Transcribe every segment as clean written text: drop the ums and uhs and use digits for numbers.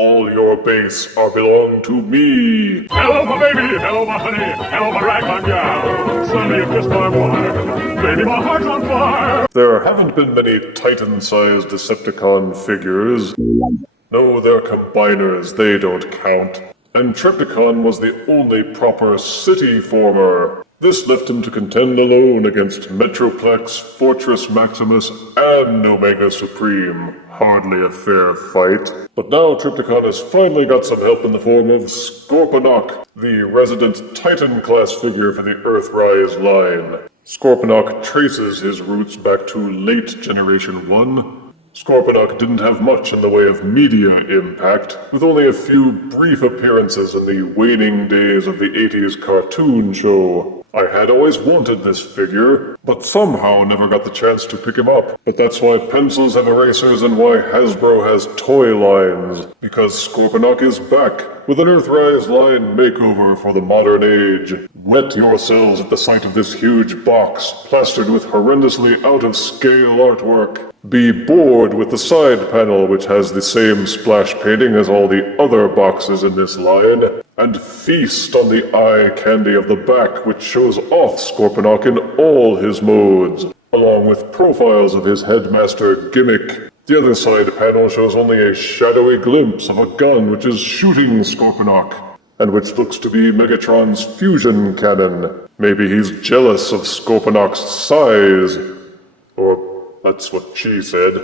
All your base are belong to me. Hello, my baby. Hello, my honey. Hello, my ragtime gal. Sonny, you kissed my wife. Baby, my heart's on fire. There haven't been many Titan-sized Decepticon figures. No, they're combiners, they don't count. And Trypticon was the only proper city former. This left him to contend alone against Metroplex, Fortress Maximus, and Omega Supreme. Hardly a fair fight. But now Trypticon has finally got some help in the form of Scorponok, the resident Titan-class figure for the Earthrise line. Scorponok traces his roots back to late Generation 1. Scorponok didn't have much in the way of media impact, with only a few brief appearances in the waning days of the 80s cartoon show. I had always wanted this figure, but somehow never got the chance to pick him up. But that's why pencils have erasers and why Hasbro has toy lines. Because Scorponok is back, with an Earthrise line makeover for the modern age. Wet yourselves at the sight of this huge box, plastered with horrendously out-of-scale artwork. Be bored with the side panel, which has the same splash painting as all the other boxes in this line, and feast on the eye candy of the back, which shows off Scorponok in all his modes, along with profiles of his Headmaster gimmick. The other side panel shows only a shadowy glimpse of a gun which is shooting Scorponok, and which looks to be Megatron's fusion cannon. Maybe he's jealous of Scorponok's size, or that's what she said.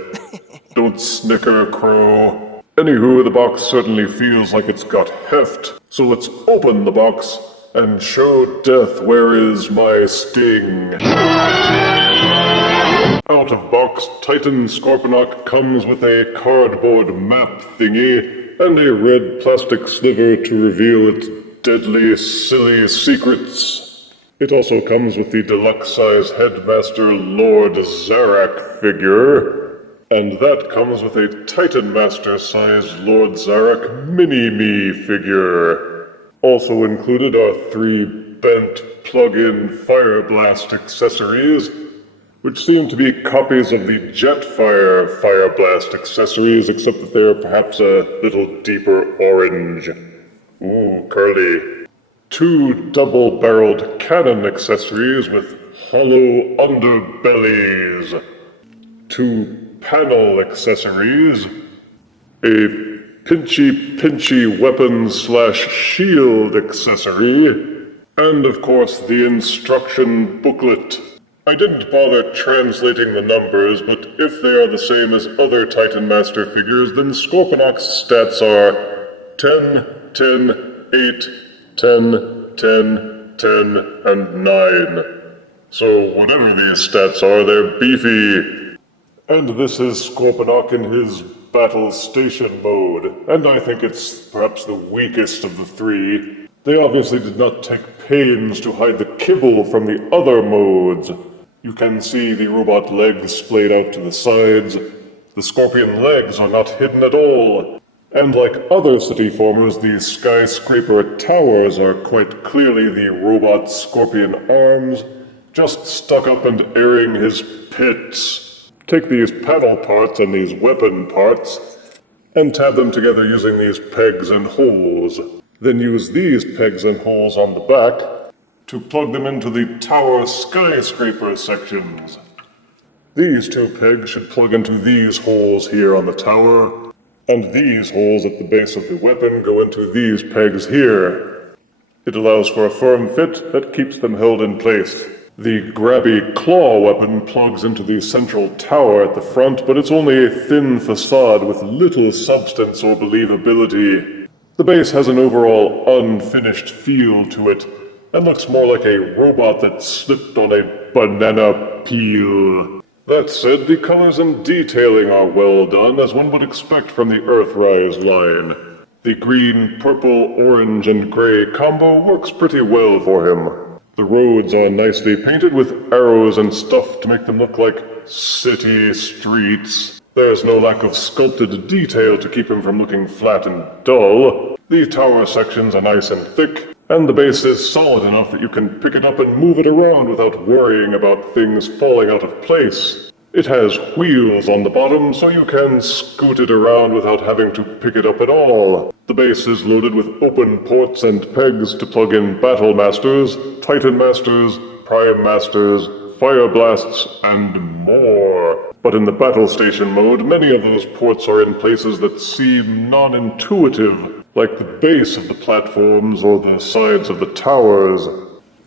Don't snicker, Crow. Anywho, the box certainly feels like it's got heft, so let's open the box and show death where is my sting. Out of box, Titan Scorponok comes with a cardboard map thingy and a red plastic sliver to reveal its deadly, silly secrets. It also comes with the deluxe-size Headmaster Lord Zarak figure, and that comes with a Titan Master-sized Lord Zarak Mini-Me figure. Also included are 3 bent plug-in Fire Blast accessories, which seem to be copies of the Jetfire Fire Blast accessories, except that they are perhaps a little deeper orange. Ooh, curly. 2 double-barreled cannon accessories with hollow underbellies. 2 panel accessories. A pinchy weapon/shield accessory. And of course the instruction booklet. I didn't bother translating the numbers, but if they are the same as other Titan Master figures, then Scorponok's stats are 10, 10, 8, 10, 10, 10, and 9. So whatever these stats are, they're beefy. And this is Scorponok in his battle station mode, and I think it's perhaps the weakest of the 3. They obviously did not take pains to hide the kibble from the other modes. You can see the robot legs splayed out to the sides. The scorpion legs are not hidden at all. And like other city formers, the skyscraper towers are quite clearly the robot scorpion arms, just stuck up and airing his pits. Take these panel parts and these weapon parts, and tab them together using these pegs and holes. Then use these pegs and holes on the back to plug them into the tower skyscraper sections. These 2 pegs should plug into these holes here on the tower, and these holes at the base of the weapon go into these pegs here. It allows for a firm fit that keeps them held in place. The grabby claw weapon plugs into the central tower at the front, but it's only a thin facade with little substance or believability. The base has an overall unfinished feel to it, and looks more like a robot that slipped on a banana peel. That said, the colors and detailing are well done, as one would expect from the Earthrise line. The green, purple, orange, and gray combo works pretty well for him. The roads are nicely painted with arrows and stuff to make them look like city streets. There's no lack of sculpted detail to keep him from looking flat and dull. The tower sections are nice and thick, and the base is solid enough that you can pick it up and move it around without worrying about things falling out of place. It has wheels on the bottom, so you can scoot it around without having to pick it up at all. The base is loaded with open ports and pegs to plug in Battlemasters, Titan Masters, Prime Masters, Fire Blasts, and more. But in the battle station mode, many of those ports are in places that seem non-intuitive, like the base of the platforms or the sides of the towers.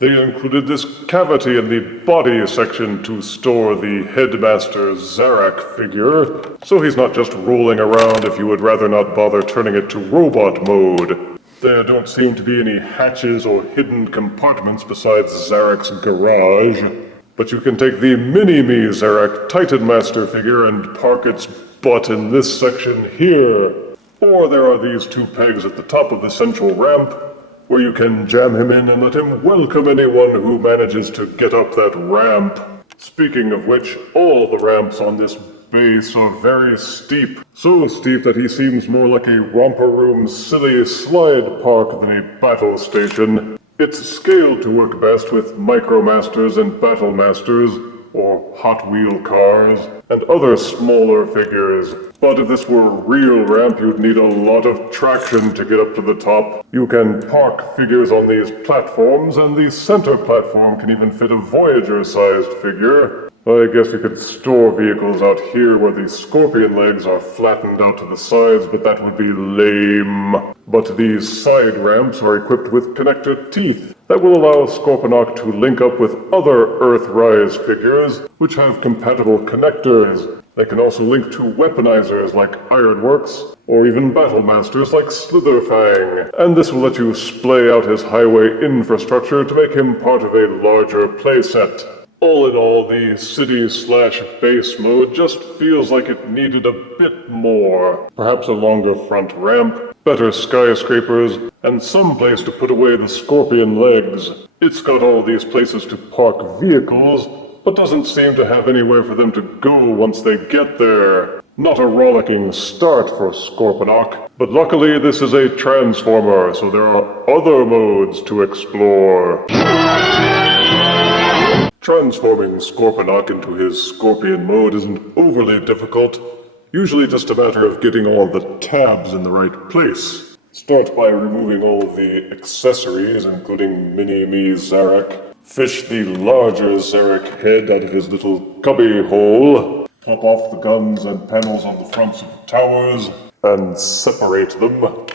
They included this cavity in the body section to store the Headmaster Zarak figure, so he's not just rolling around if you would rather not bother turning it to robot mode. There don't seem to be any hatches or hidden compartments besides Zarak's garage, but you can take the Mini-Me Zarak Titan Master figure and park its butt in this section here. Or there are these two pegs at the top of the central ramp, where you can jam him in and let him welcome anyone who manages to get up that ramp. Speaking of which, all the ramps on this base are very steep. So steep that he seems more like a romper room silly slide park than a battle station. It's scaled to work best with Micromasters and Battlemasters, or Hot Wheel cars, and other smaller figures. But if this were a real ramp, you'd need a lot of traction to get up to the top. You can park figures on these platforms, and the center platform can even fit a Voyager-sized figure. I guess you could store vehicles out here where the Scorpion legs are flattened out to the sides, but that would be lame. But these side ramps are equipped with connector teeth that will allow Scorponok to link up with other Earthrise figures, which have compatible connectors. They can also link to weaponizers like Ironworks, or even Battlemasters like Slitherfang. And this will let you splay out his highway infrastructure to make him part of a larger playset. All in all, the city/base mode just feels like it needed a bit more. Perhaps a longer front ramp, better skyscrapers, and some place to put away the Scorpion legs. It's got all these places to park vehicles, but doesn't seem to have anywhere for them to go once they get there. Not a rollicking start for Scorponok, but luckily this is a transformer, so there are other modes to explore. Transforming Scorponok into his Scorpion mode isn't overly difficult, usually just a matter of getting all the tabs in the right place. Start by removing all of the accessories, including Mini-Me Zarak. Fish the larger Zarak head out of his little cubby hole. Pop off the guns and panels on the fronts of the towers, and separate them.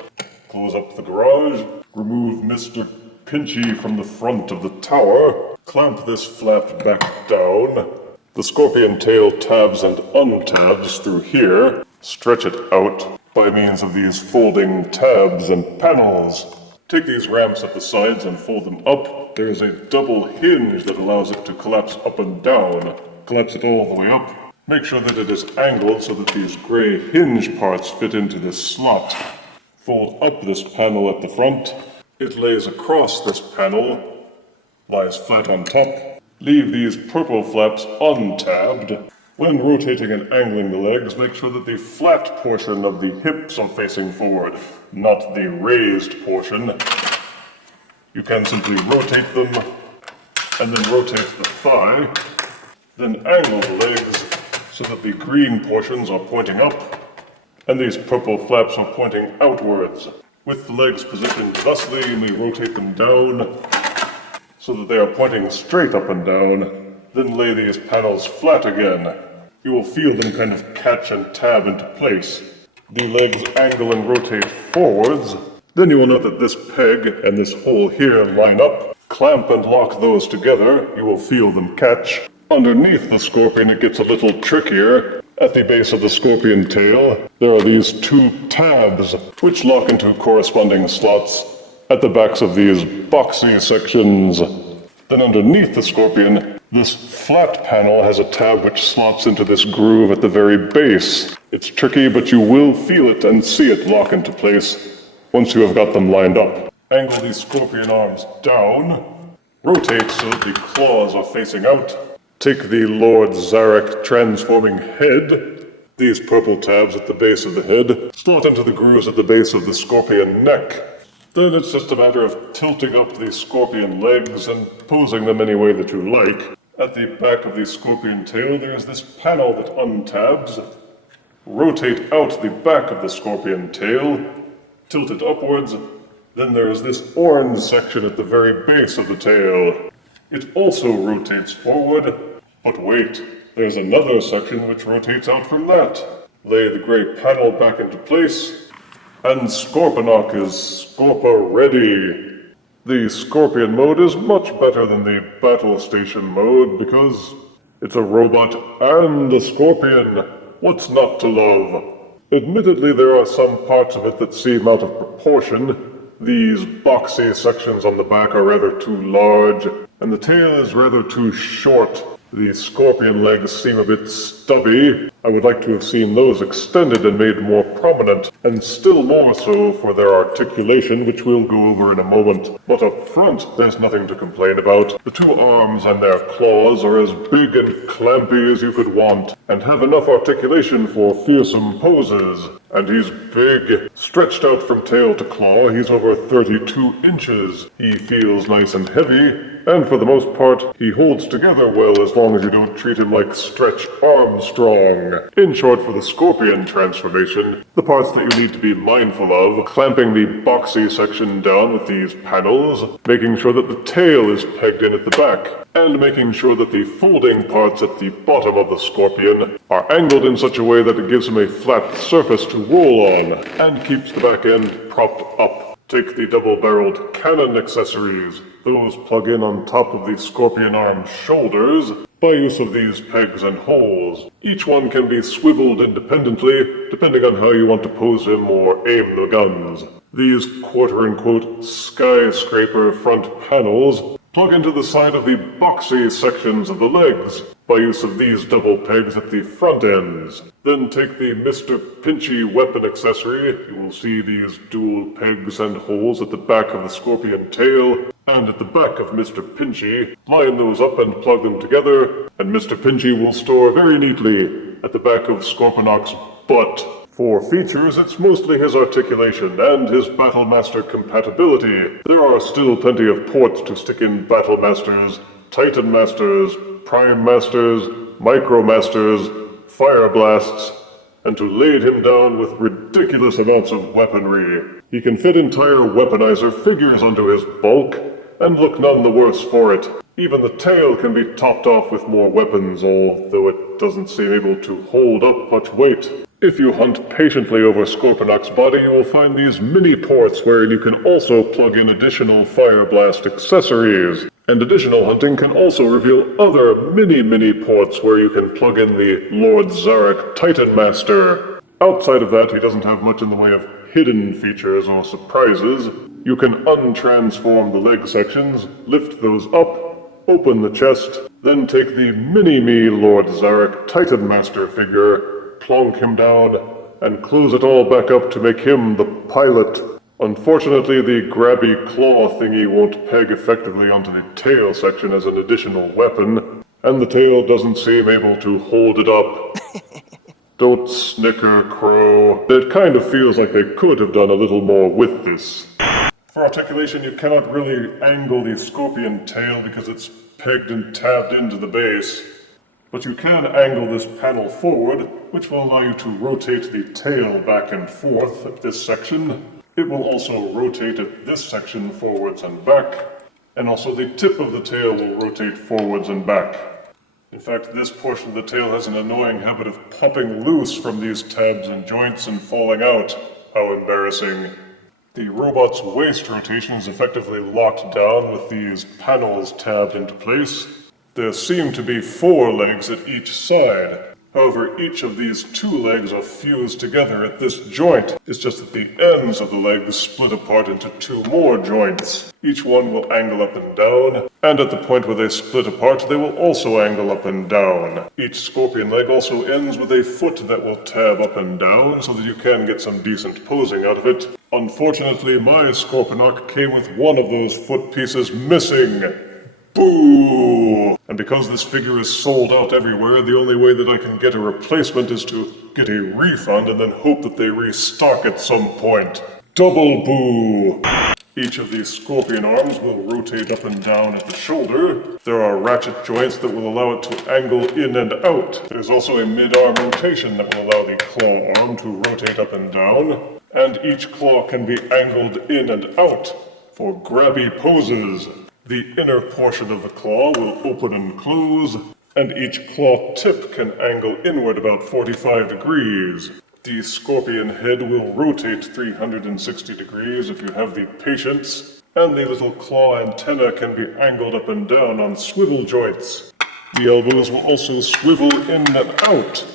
Close up the garage. Remove Mr. Pinchy from the front of the tower. Clamp this flap back down. The Scorpion tail tabs and untabs through here. Stretch it out by means of these folding tabs and panels. Take these ramps at the sides and fold them up. There is a double hinge that allows it to collapse up and down. Collapse it all the way up. Make sure that it is angled so that these gray hinge parts fit into this slot. Fold up this panel at the front. It lays across this panel. Lies flat on top. Leave these purple flaps untabbed. When rotating and angling the legs, make sure that the flat portion of the hips are facing forward, not the raised portion. You can simply rotate them, and then rotate the thigh, then angle the legs so that the green portions are pointing up, and these purple flaps are pointing outwards. With the legs positioned thusly, you may rotate them down, so that they are pointing straight up and down, then lay these panels flat again. You will feel them kind of catch and tab into place. The legs angle and rotate forwards. Then you will note that this peg and this hole here line up. Clamp and lock those together. You will feel them catch. Underneath the Scorpion it gets a little trickier. At the base of the Scorpion tail, there are these two tabs, which lock into corresponding slots at the backs of these boxy sections. Then underneath the Scorpion, this flat panel has a tab which slots into this groove at the very base. It's tricky, but you will feel it and see it lock into place once you have got them lined up. Angle these Scorpion arms down. Rotate so that the claws are facing out. Take the Lord Zarak transforming head. These purple tabs at the base of the head slot into the grooves at the base of the Scorpion neck. Then it's just a matter of tilting up the Scorpion legs and posing them any way that you like. At the back of the scorpion tail, there's this panel that untabs. Rotate out the back of the scorpion tail, tilt it upwards, then there's this orange section at the very base of the tail. It also rotates forward, but wait, there's another section which rotates out from that. Lay the gray panel back into place, and Scorponok is Scorpa ready. The Scorpion mode is much better than the Battle Station mode because it's a robot and a Scorpion. What's not to love? Admittedly, there are some parts of it that seem out of proportion. These boxy sections on the back are rather too large, and the tail is rather too short. The scorpion legs seem a bit stubby. I would like to have seen those extended and made more prominent, and still more so for their articulation, which we'll go over in a moment. But up front, there's nothing to complain about. The two arms and their claws are as big and clampy as you could want, and have enough articulation for fearsome poses. And he's big. Stretched out from tail to claw, he's over 32 inches. He feels nice and heavy, and for the most part, he holds together well as long as you don't treat him like Stretch Armstrong. In short, for the Scorpion transformation, the parts that you need to be mindful of, clamping the boxy section down with these panels, making sure that the tail is pegged in at the back, and making sure that the folding parts at the bottom of the Scorpion are angled in such a way that it gives him a flat surface to roll on, and keeps the back end propped up. Take the double-barreled cannon accessories. Those plug in on top of the Scorpion arm's shoulders by use of these pegs and holes. Each one can be swiveled independently, depending on how you want to pose him or aim the guns. These quote-unquote skyscraper front panels plug into the side of the boxy sections of the legs by use of these double pegs at the front ends. Then take the Mr. Pinchy weapon accessory. You will see these dual pegs and holes at the back of the scorpion tail and at the back of Mr. Pinchy. Line those up and plug them together, and Mr. Pinchy will store very neatly at the back of Scorponok's butt. For features, it's mostly his articulation and his Battlemaster compatibility. There are still plenty of ports to stick in Battlemasters, Titan Masters, Prime Masters, Micro Masters, Fire Blasts, and to lade him down with ridiculous amounts of weaponry. He can fit entire weaponizer figures onto his bulk, and look none the worse for it. Even the tail can be topped off with more weapons, although it doesn't seem able to hold up much weight. If you hunt patiently over Scorponok's body, you will find these mini ports where you can also plug in additional Fire Blast accessories. And additional hunting can also reveal other mini ports where you can plug in the Lord Zarek Titan Master. Outside of that, he doesn't have much in the way of hidden features or surprises. You can untransform the leg sections, lift those up, open the chest, then take the mini-me Lord Zarek Titan Master figure, plonk him down, and close it all back up to make him the pilot. Unfortunately, the grabby claw thingy won't peg effectively onto the tail section as an additional weapon, and the tail doesn't seem able to hold it up. Don't snicker, Crow. It kind of feels like they could have done a little more with this. For articulation, you cannot really angle the scorpion tail because it's pegged and tabbed into the base. But you can angle this panel forward, which will allow you to rotate the tail back and forth at this section. It will also rotate at this section forwards and back, and also the tip of the tail will rotate forwards and back. In fact, this portion of the tail has an annoying habit of popping loose from these tabs and joints and falling out. How embarrassing. The robot's waist rotation is effectively locked down with these panels tabbed into place. There seem to be 4 legs at each side. However, each of these 2 legs are fused together at this joint. It's just that the ends of the legs split apart into 2 more joints. Each one will angle up and down, and at the point where they split apart, they will also angle up and down. Each scorpion leg also ends with a foot that will tab up and down, so that you can get some decent posing out of it. Unfortunately, my Scorponok came with one of those foot pieces missing. Boo! And because this figure is sold out everywhere, the only way that I can get a replacement is to get a refund and then hope that they restock at some point. Double boo! Each of these scorpion arms will rotate up and down at the shoulder. There are ratchet joints that will allow it to angle in and out. There's also a mid-arm rotation that will allow the claw arm to rotate up and down. And each claw can be angled in and out for grabby poses. The inner portion of the claw will open and close, and each claw tip can angle inward about 45 degrees. The scorpion head will rotate 360 degrees if you have the patience, and the little claw antenna can be angled up and down on swivel joints. The elbows will also swivel in and out.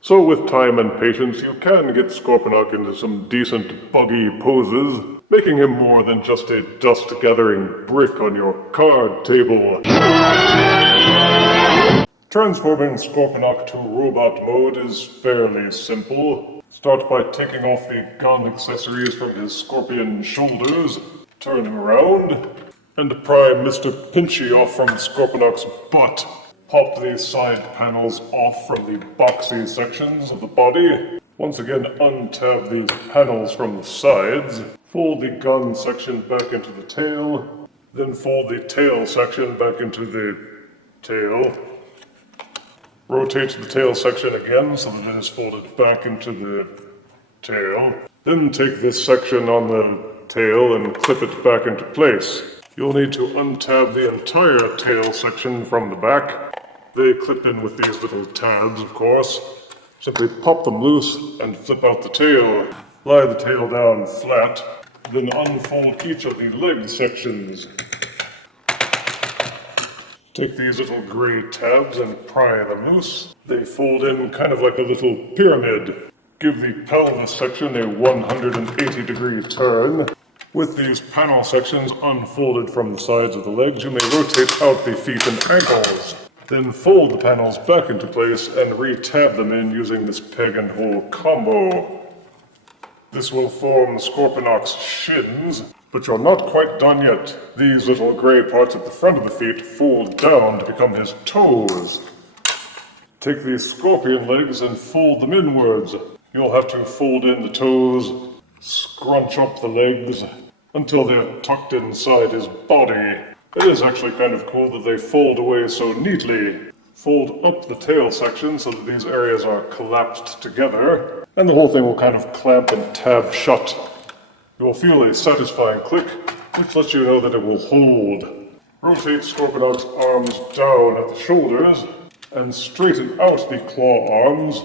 So with time and patience, you can get Scorponok into some decent buggy poses, making him more than just a dust-gathering brick on your card table. Transforming Scorponok to robot mode is fairly simple. Start by taking off the gun accessories from his scorpion shoulders, turn him around, and pry Mr. Pinchy off from Scorponok's butt. Pop the side panels off from the boxy sections of the body. Once again, untab these panels from the sides. Fold the gun section back into the tail. Then fold the tail section back into the tail. Rotate the tail section again so that it is folded back into the tail. Then take this section on the tail and clip it back into place. You'll need to untab the entire tail section from the back. They clip in with these little tabs, of course. Simply pop them loose and flip out the tail. Lie the tail down flat, then unfold each of the leg sections. Take these little gray tabs and pry them loose. They fold in kind of like a little pyramid. Give the pelvis section a 180-degree turn. With these panel sections unfolded from the sides of the legs, you may rotate out the feet and ankles. Then fold the panels back into place and re-tab them in using this peg and hole combo. This will form Scorponok's shins, but you're not quite done yet. These little gray parts at the front of the feet fold down to become his toes. Take these scorpion legs and fold them inwards. You'll have to fold in the toes, scrunch up the legs, until they're tucked inside his body. It is actually kind of cool that they fold away so neatly. Fold up the tail section so that these areas are collapsed together, and the whole thing will kind of clamp and tab shut. You will feel a satisfying click, which lets you know that it will hold. Rotate Scorponok's arms down at the shoulders, and straighten out the claw arms.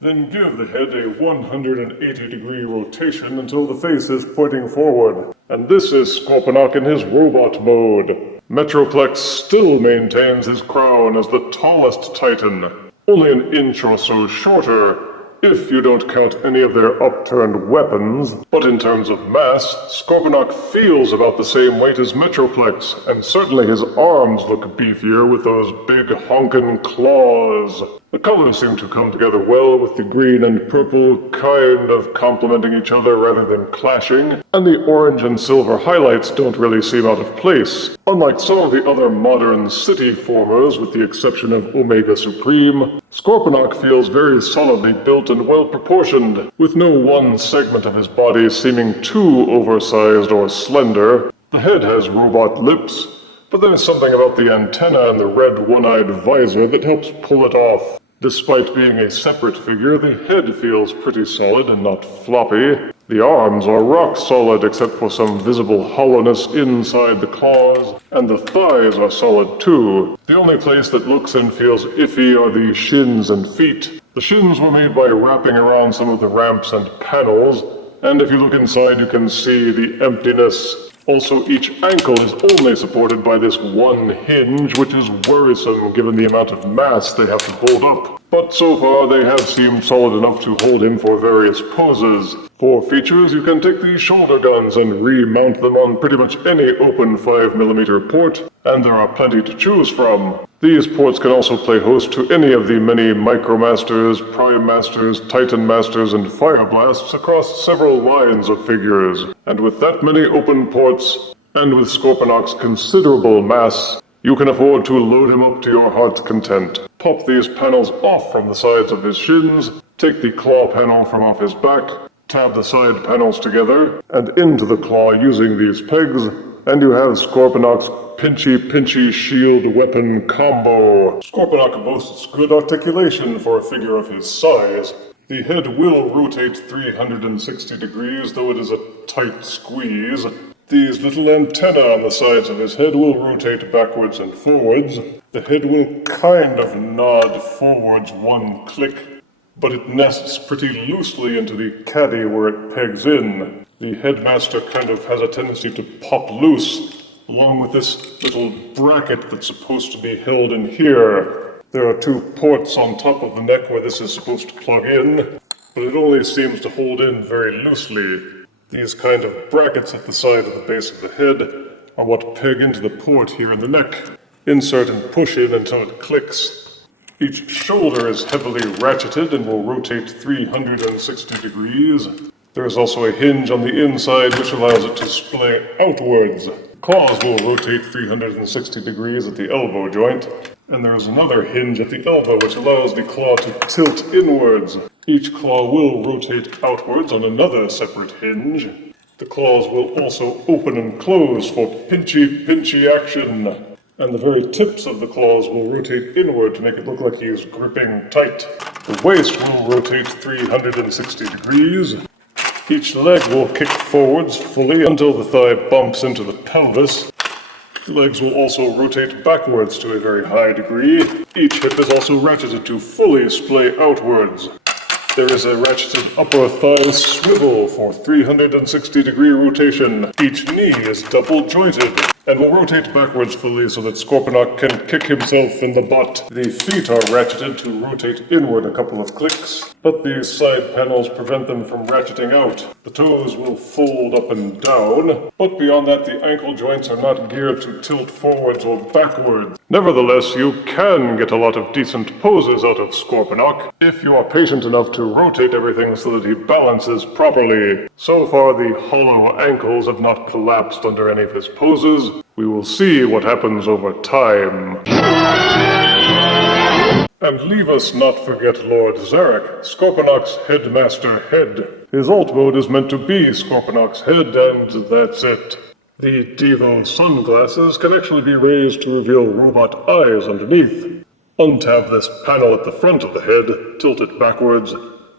Then give the head a 180-degree rotation until the face is pointing forward. And this is Scorponok in his robot mode. Metroplex still maintains his crown as the tallest Titan, only an inch or so shorter, if you don't count any of their upturned weapons. But in terms of mass, Scorponok feels about the same weight as Metroplex, and certainly his arms look beefier with those big honkin' claws. The colors seem to come together well, with the green and purple kind of complementing each other rather than clashing, and the orange and silver highlights don't really seem out of place. Unlike some of the other modern city formers, with the exception of Omega Supreme, Scorponok feels very solidly built and well proportioned, with no one segment of his body seeming too oversized or slender. The head has robot lips, but there's something about the antenna and the red one-eyed visor that helps pull it off. Despite being a separate figure, the head feels pretty solid and not floppy. The arms are rock solid except for some visible hollowness inside the claws, and the thighs are solid too. The only place that looks and feels iffy are the shins and feet. The shins were made by wrapping around some of the ramps and panels, and if you look inside you can see the emptiness. Also, each ankle is only supported by this one hinge, which is worrisome given the amount of mass they have to hold up. But so far, they have seemed solid enough to hold him for various poses. For features, you can take these shoulder guns and remount them on pretty much any open 5mm port, and there are plenty to choose from. These ports can also play host to any of the many Micromasters, Prime Masters, Titan Masters, and Fire Blasts across several lines of figures. And with that many open ports, and with Scorponok's considerable mass, you can afford to load him up to your heart's content. Pop these panels off from the sides of his shins, take the claw panel from off his back, Tab the side panels together and into the claw using these pegs, and you have Scorponok's pinchy shield weapon combo. Scorponok boasts good articulation for a figure of his size. The head will rotate 360 degrees, though it is a tight squeeze. These little antennae on the sides of his head will rotate backwards and forwards. The head will kind of nod forwards one click, but it nests pretty loosely into the caddy where it pegs in. The Headmaster kind of has a tendency to pop loose, along with this little bracket that's supposed to be held in here. There are two ports on top of the neck where this is supposed to plug in, but it only seems to hold in very loosely. These kind of brackets at the side of the base of the head are what peg into the port here in the neck. Insert and push in until it clicks. Each shoulder is heavily ratcheted and will rotate 360 degrees. There is also a hinge on the inside which allows it to splay outwards. Claws will rotate 360 degrees at the elbow joint, and there is another hinge at the elbow which allows the claw to tilt inwards. Each claw will rotate outwards on another separate hinge. The claws will also open and close for pinchy action. And the very tips of the claws will rotate inward to make it look like he is gripping tight. The waist will rotate 360 degrees. Each leg will kick forwards fully until the thigh bumps into the pelvis. The legs will also rotate backwards to a very high degree. Each hip is also ratcheted to fully splay outwards. There is a ratcheted upper thigh swivel for 360 degree rotation. Each knee is double jointed and will rotate backwards fully so that Scorponok can kick himself in the butt. The feet are ratcheted to rotate inward a couple of clicks, but the side panels prevent them from ratcheting out. The toes will fold up and down, but beyond that the ankle joints are not geared to tilt forwards or backwards. Nevertheless, you can get a lot of decent poses out of Scorponok if you are patient enough to rotate everything so that he balances properly. So far the hollow ankles have not collapsed under any of his poses. We will see what happens over time. And leave us not forget Lord Zarek, Scorponok's Headmaster head. His alt mode is meant to be Scorponok's head, and that's it. The Devo sunglasses can actually be raised to reveal robot eyes underneath. Untab this panel at the front of the head, tilt it backwards,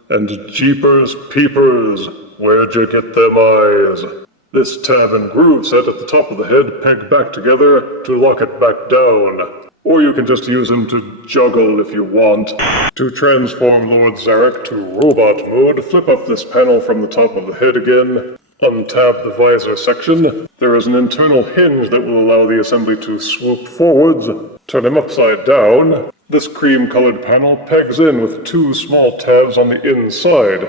and jeepers peepers, where'd you get them eyes? This tab and groove set at the top of the head peg back together to lock it back down. Or you can just use them to juggle if you want. To transform Lord Zarek to robot mode, flip up this panel from the top of the head again, untab the visor section. There is an internal hinge that will allow the assembly to swoop forwards. Turn him upside down. This cream-colored panel pegs in with two small tabs on the inside.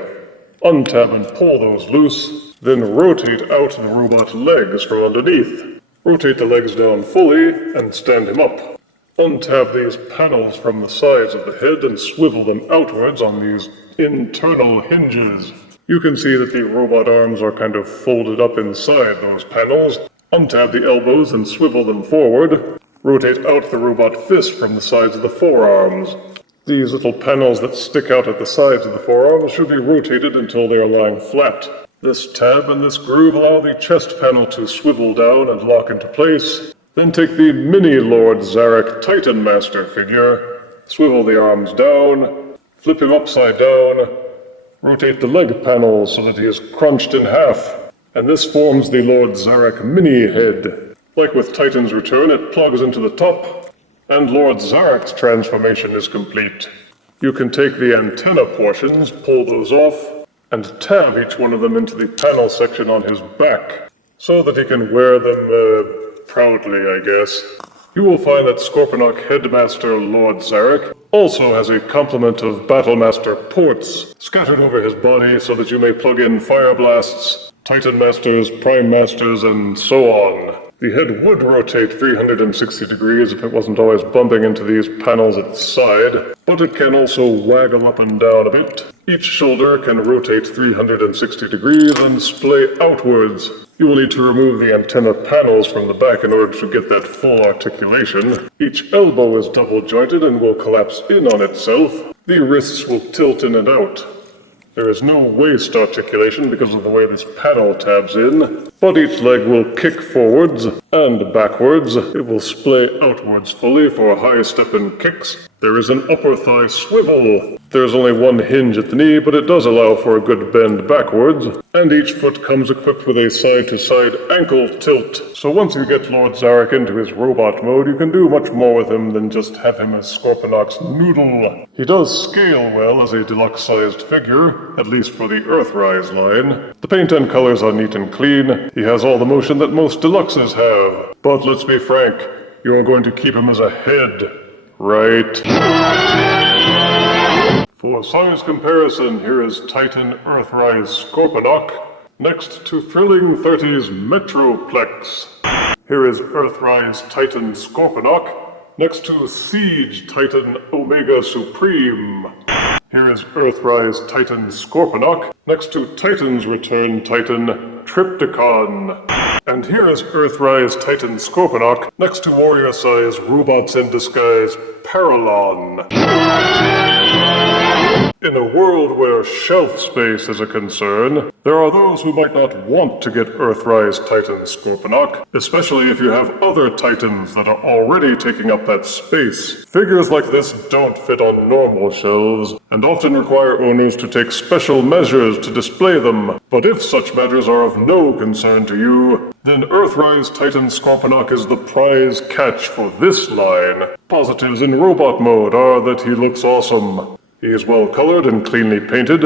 Untab and pull those loose, then rotate out the robot legs from underneath. Rotate the legs down fully and stand him up. Untab these panels from the sides of the head and swivel them outwards on these internal hinges. You can see that the robot arms are kind of folded up inside those panels. Untab the elbows and swivel them forward. Rotate out the robot fist from the sides of the forearms. These little panels that stick out at the sides of the forearms should be rotated until they are lying flat. This tab and this groove allow the chest panel to swivel down and lock into place. Then take the mini Lord Zarek Titan Master figure, swivel the arms down, flip him upside down, rotate the leg panel so that he is crunched in half, and this forms the Lord Zarek mini head. Like with Titan's Return, it plugs into the top, and Lord Zarek's transformation is complete. You can take the antenna portions, pull those off, and tab each one of them into the panel section on his back, so that he can wear them, proudly, I guess. You will find that Scorponok Headmaster Lord Zarek also has a complement of Battlemaster Ports scattered over his body so that you may plug in Fire Blasts, Titan Masters, Prime Masters, and so on. The head would rotate 360 degrees if it wasn't always bumping into these panels at its side, but it can also waggle up and down a bit. Each shoulder can rotate 360 degrees and splay outwards. You will need to remove the antenna panels from the back in order to get that full articulation. Each elbow is double jointed and will collapse in on itself. The wrists will tilt in and out. There is no waist articulation because of the way this panel tabs in, but each leg will kick forwards and backwards. It will splay outwards fully for high step-in kicks. There is an upper thigh swivel. There's only one hinge at the knee, but it does allow for a good bend backwards. And each foot comes equipped with a side-to-side ankle tilt. So once you get Lord Zarek into his robot mode, you can do much more with him than just have him as Scorponok's noodle. He does scale well as a deluxe-sized figure, at least for the Earthrise line. The paint and colors are neat and clean. He has all the motion that most deluxes have. But let's be frank, you're going to keep him as a head, right? For size comparison, here is Titan Earthrise Scorponok, next to Thrilling 30's Metroplex. Here is Earthrise Titan Scorponok, next to Siege Titan Omega Supreme. Here is Earthrise Titan Scorponok, next to Titan's Return Titan Trypticon. And here is Earthrise Titan Scorponok, next to Warrior-size Robots in Disguise Paralon. In a world where shelf space is a concern, there are those who might not want to get Earthrise Titan Scorponok, especially if you have other Titans that are already taking up that space. Figures like this don't fit on normal shelves, and often require owners to take special measures to display them. But if such matters are of no concern to you, then Earthrise Titan Scorponok is the prize catch for this line. Positives in robot mode are that he looks awesome. He is well colored and cleanly painted.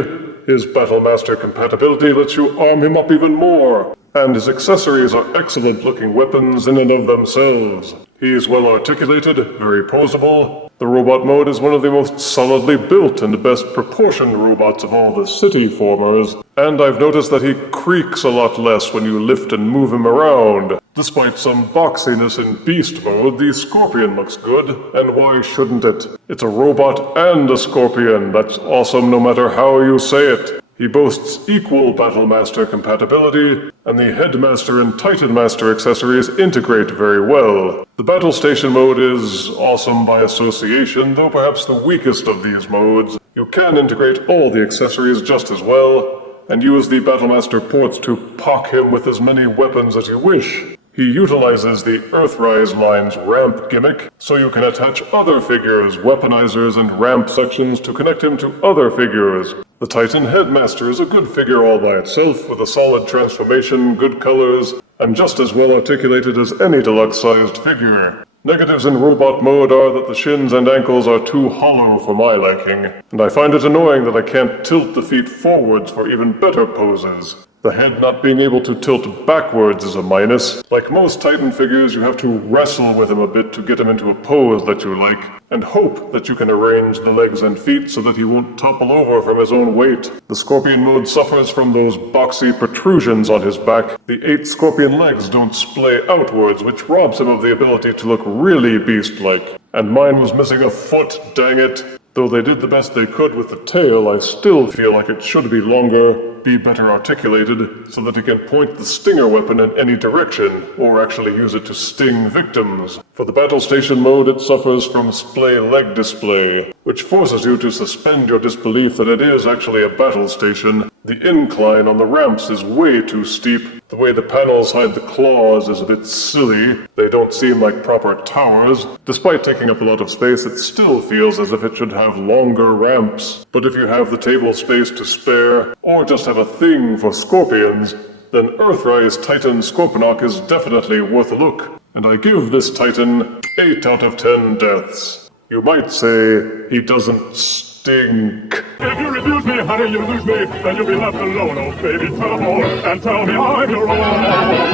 His Battlemaster compatibility lets you arm him up even more. And his accessories are excellent looking weapons in and of themselves. He is well articulated, very poseable. The robot mode is one of the most solidly built and best proportioned robots of all the city formers. And I've noticed that he creaks a lot less when you lift and move him around. Despite some boxiness in beast mode, the Scorpion looks good, and why shouldn't it? It's a robot and a Scorpion. That's awesome no matter how you say it. He boasts equal Battlemaster compatibility, and the Headmaster and Titanmaster accessories integrate very well. The Battle Station mode is awesome by association, though perhaps the weakest of these modes. You can integrate all the accessories just as well, and use the Battlemaster Ports to pock him with as many weapons as you wish. He utilizes the Earthrise line's ramp gimmick, so you can attach other figures, weaponizers, and ramp sections to connect him to other figures. The Titan Headmaster is a good figure all by itself, with a solid transformation, good colors, and just as well articulated as any deluxe-sized figure. Negatives in robot mode are that the shins and ankles are too hollow for my liking, and I find it annoying that I can't tilt the feet forwards for even better poses. The head not being able to tilt backwards is a minus. Like most Titan figures, you have to wrestle with him a bit to get him into a pose that you like, and hope that you can arrange the legs and feet so that he won't topple over from his own weight. The Scorpion mode suffers from those boxy protrusions on his back. The 8 Scorpion legs don't splay outwards, which robs him of the ability to look really beast-like. And mine was missing a foot, dang it. Though they did the best they could with the tail, I still feel like it should be longer, be better articulated, so that he can point the stinger weapon in any direction, or actually use it to sting victims. For the Battle Station mode, it suffers from splay leg display, which forces you to suspend your disbelief that it is actually a battle station. The incline on the ramps is way too steep. The way the panels hide the claws is a bit silly. They don't seem like proper towers. Despite taking up a lot of space, it still feels as if it should have longer ramps. But if you have the table space to spare, or just have a thing for scorpions, then Earthrise Titan Scorponok is definitely worth a look. And I give this Titan 8 out of 10 deaths. You might say he doesn't stink. If you refuse me, honey, you lose me. Then you'll be left alone, oh baby. Tell them all, and tell me I'm your own.